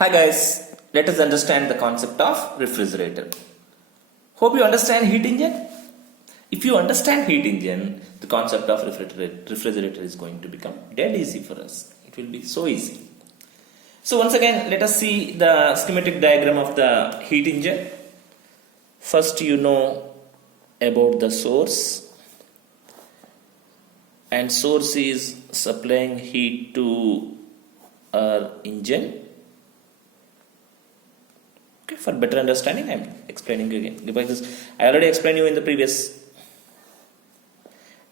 Hi guys, let us understand the concept of refrigerator. Hope you understand heat engine. If you understand heat engine, the concept of refrigerator is going to become dead easy for us. It will be so easy. So once again, let us see the schematic diagram of the heat engine. First you know about the source, and source is supplying heat to our engine. Okay, for better understanding, I am explaining again because I already explained you in the previous.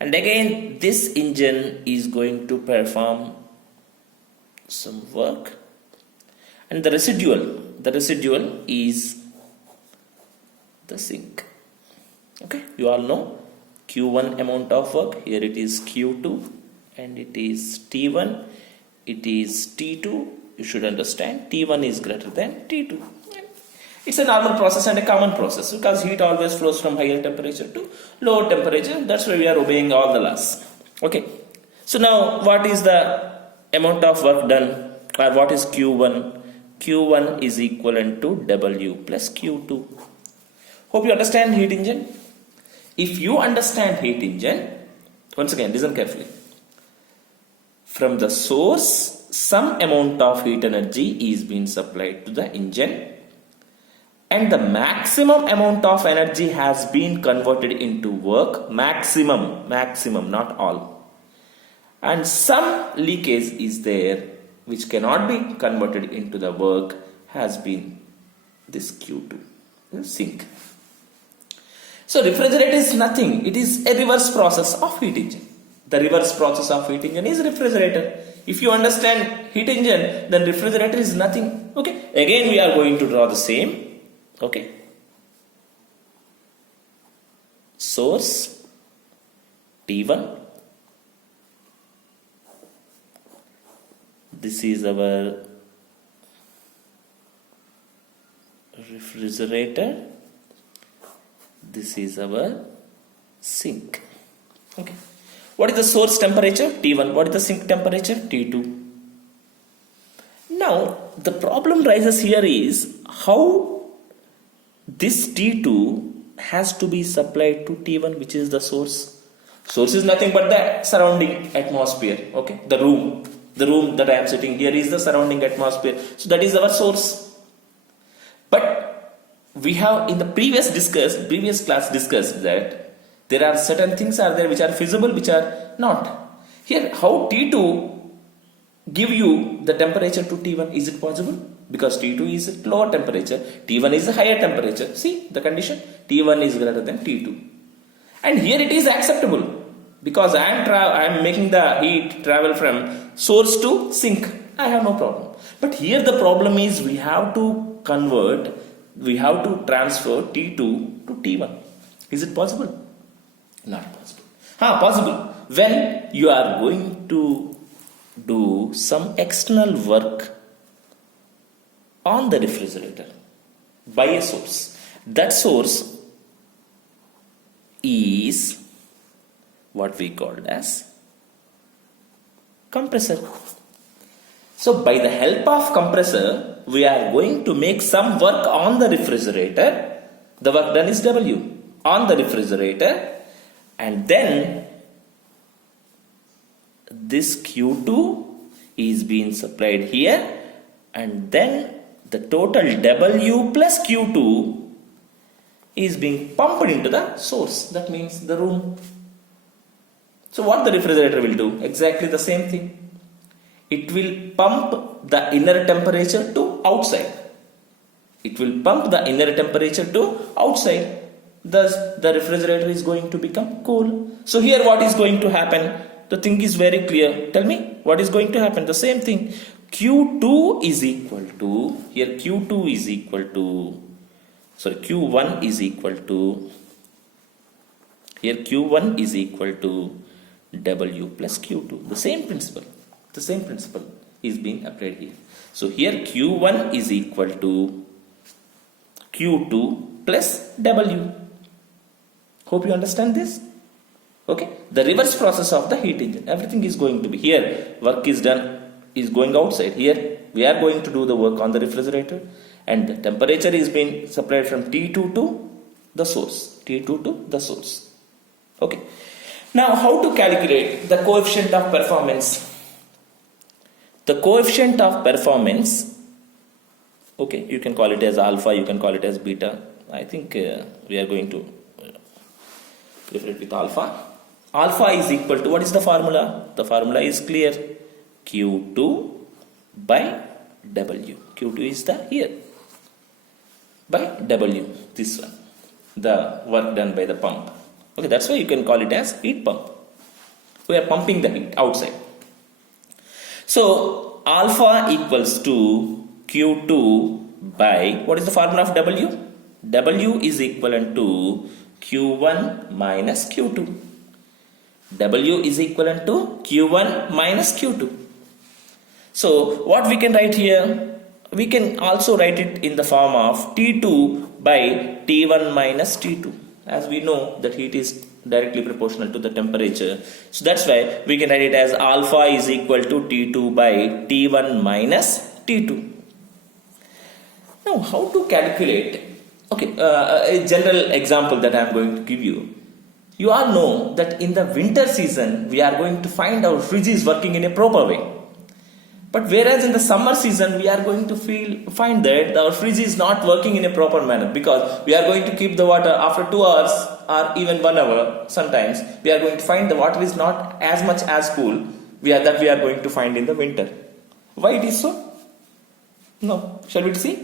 And again, this engine is going to perform some work, and the residual is the sink. Okay, you all know Q1 amount of work. Here it is Q2, and it is T1. It is T2. You should understand T1 is greater than T2. It's a normal process and a common process because heat always flows from higher temperature to lower temperature. That's why we are obeying all the laws. Okay. So now what is the amount of work done, or what is Q1? Q1 is equivalent to W plus Q2. Hope you understand heat engine. If you understand heat engine, once again listen carefully. From the source, some amount of heat energy is being supplied to the engine, and the maximum amount of energy has been converted into work. Maximum, not all. And some leakage is there which cannot be converted into the work, has been this Q2, the sink. So refrigerator is nothing. It is a reverse process of heat engine. The reverse process of heat engine is refrigerator. If you understand heat engine, then refrigerator is nothing. Okay. Again, we are going to draw the same. Okay. Source T1. This is our refrigerator. This is our sink. Okay. What is the source temperature? T1. What is the sink temperature? T2. Now, the problem rises here is how this T2 has to be supplied to T1, which is the source. Source is nothing but the surrounding atmosphere. Okay. The room that I am sitting here is the surrounding atmosphere. So that is our source. But we have in the previous class discussed that there are certain things are there which are feasible, which are not. Here, how T2 give you the temperature to T1? Is it possible? Because T2 is lower temperature, T1 is a higher temperature. See the condition? T1 is greater than T2. And here it is acceptable because I am making the heat travel from source to sink. I have no problem. But here the problem is we have to transfer T2 to T1. Is it possible? Not possible. Possible. When you are going to do some external work on the refrigerator by a source. That source is what we called as compressor. So by the help of compressor, we are going to make some work on the refrigerator. The work done is W on the refrigerator, and then this Q2 is being supplied here, and then the total W plus Q2 is being pumped into the source. That means the room. So what the refrigerator will do? Exactly the same thing. It will pump the inner temperature to outside. It will pump the inner temperature to outside. Thus, the refrigerator is going to become cool. So here what is going to happen? The thing is very clear. Tell me what is going to happen. The same thing. Q1 is equal to W plus Q2. The same principle is being applied here. So here Q1 is equal to Q2 plus W. Hope you understand this. Okay, the reverse process of the heat engine. Everything is going to be here. Work is done, is going outside. Here we are going to do the work on the refrigerator, and the temperature is being supplied from T2 to the source. T2 to the source. Okay. Now, how to calculate the coefficient of performance? The coefficient of performance, okay, you can call it as alpha, you can call it as beta. I think we are going to refer it with alpha. Alpha is equal to, what is the formula? The formula is clear. Q2 by W. Q2 is the here. By W, this one. The work done by the pump. Okay, that's why you can call it as heat pump. We are pumping the heat outside. So, alpha equals to Q2 by, what is the formula of W? W is equivalent to Q1 minus Q2. W is equivalent to Q1 minus Q2. So, what we can write here? We can also write it in the form of T2 by T1 minus T2. As we know that heat is directly proportional to the temperature. So that's why we can write it as alpha is equal to T2 by T1 minus T2. Now, how to calculate? Okay, a general example that I am going to give you. You all know that in the winter season, we are going to find our fridge is working in a proper way. But whereas in the summer season, we are going to find that our fridge is not working in a proper manner, because we are going to keep the water after 2 hours or even 1 hour. Sometimes we are going to find the water is not as much as cool that we are going to find in the winter. Why it is so? No. Shall we see?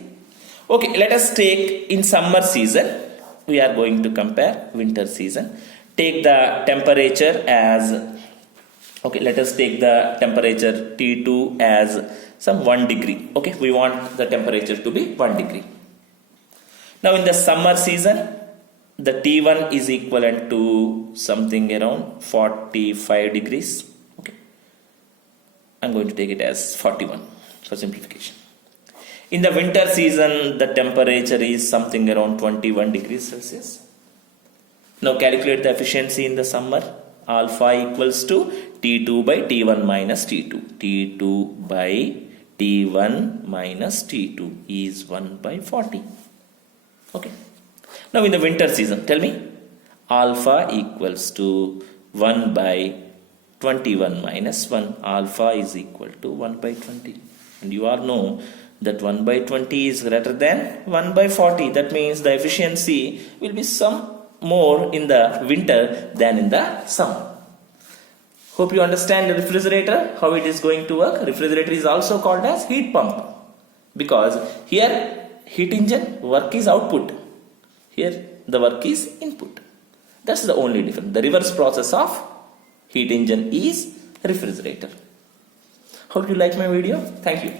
Okay, let us take in summer season. We are going to compare winter season. Take the temperature as, okay, let us take the temperature T2 as some 1 degree. Okay, we want the temperature to be 1 degree. Now in the summer season, the T1 is equivalent to something around 45 degrees. Okay, I'm going to take it as 41 for simplification. In the winter season, the temperature is something around 21 degrees Celsius. Now calculate the efficiency in the summer. Alpha equals to T2 by T1 minus T2. T2 by T1 minus T2 is 1 by 40. Okay. Now in the winter season, tell me. Alpha equals to 1 by 21 minus 1. Alpha is equal to 1 by 20. And you all know that 1 by 20 is greater than 1 by 40. That means the efficiency will be some more in the winter than in the summer. Hope you understand the refrigerator, how it is going to work. Refrigerator is also called as heat pump, because here heat engine work is output, here the work is input. That's the only difference. The reverse process of heat engine is refrigerator. Hope you like my video. Thank you.